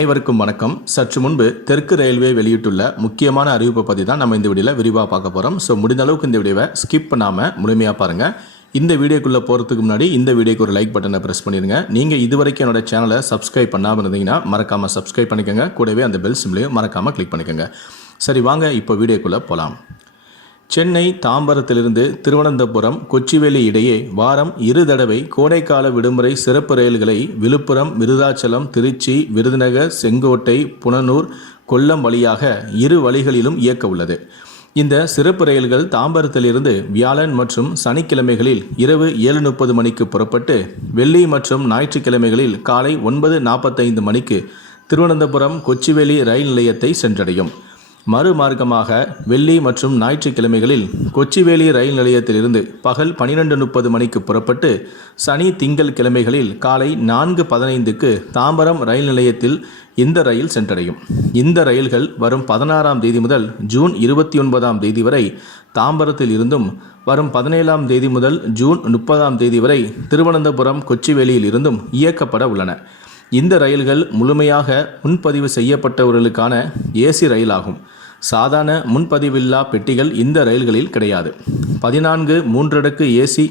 அனைவருக்கும் வணக்கம். சற்று முன்பு தெற்கு ரயில்வே வெளியிட்டுள்ள முக்கியமான அறிவிப்பை பற்றி தான் நம்ம இந்த வீடியோவில் விரிவாக பார்க்க போகிறோம். ஸோ முடிந்த அளவுக்கு இந்த வீடியோவை ஸ்கிப் பண்ணாமல் முழுமையாக பாருங்கள். இந்த வீடியோக்குள்ளே போகிறதுக்கு முன்னாடி இந்த வீடியோக்கு ஒரு லைக் பட்டனை ப்ரெஸ் பண்ணிடுங்க. நீங்கள் இதுவரைக்கும் என்னோட சேனலை சப்ஸ்கிரைப் பண்ணாமல் இருந்தீங்கன்னா மறக்காமல் சப்ஸ்கிரைப் பண்ணிக்கோங்க. கூடவே அந்த பெல் சிம்லையும் மறக்காமல் கிளிக் பண்ணிக்கோங்க. சரி, வாங்க இப்போ வீடியோக்குள்ளே போகலாம். சென்னை தாம்பரத்திலிருந்து திருவனந்தபுரம் கொச்சிவேலி இடையே வாரம் 2 தடவை கோடைக்கால விடுமுறை சிறப்பு ரயில்களை விழுப்புரம், விருதாச்சலம், திருச்சி, விருதுநகர், செங்கோட்டை, புனனூர், கொல்லம் வழியாக 2 வழிகளிலும் இயக்க உள்ளது. இந்த சிறப்பு ரயில்கள் தாம்பரத்திலிருந்து வியாழன் மற்றும் சனிக்கிழமைகளில் இரவு 7:30 மணிக்கு புறப்பட்டு வெள்ளி மற்றும் ஞாயிற்றுக்கிழமைகளில் காலை 9:45 மணிக்கு திருவனந்தபுரம் கொச்சிவேலி ரயில் நிலையத்தை சென்றடையும். மறுமார்க்கமாக வெள்ளி மற்றும் ஞாயிற்றுக்கிழமைகளில் கொச்சிவேலி ரயில் நிலையத்திலிருந்து பகல் 12:30 மணிக்கு புறப்பட்டு சனி, திங்கள் கிழமைகளில் காலை 4:15க்கு தாம்பரம் ரயில் நிலையத்தில் இந்த ரயில் சென்றடையும். இந்த ரயில்கள் வரும் 16ஆம் தேதி முதல் ஜூன் 29ஆம் தேதி வரை தாம்பரத்தில் இருந்தும், வரும் 17ஆம் தேதி முதல் ஜூன் 30ஆம் தேதி வரை திருவனந்தபுரம் கொச்சிவேலியில் இருந்தும் இயக்கப்பட உள்ளன. இந்த ரயில்கள் முழுமையாக முன்பதிவு செய்யப்பட்டவர்களுக்கான ஏசி ரயில் ஆகும். சாதாரண முன்பதிவில்லா பெட்டிகள் இந்த ரயில்களில் கிடையாது. 14 3 ஏசி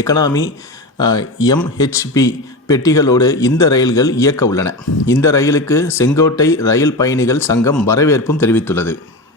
எக்கனாமி MHP பெட்டிகளோடு இந்த ரயில்கள் இயக்க உள்ளன. இந்த ரயிலுக்கு செங்கோட்டை ரயில் பயணிகள் சங்கம் வரவேற்பும் தெரிவித்துள்ளது.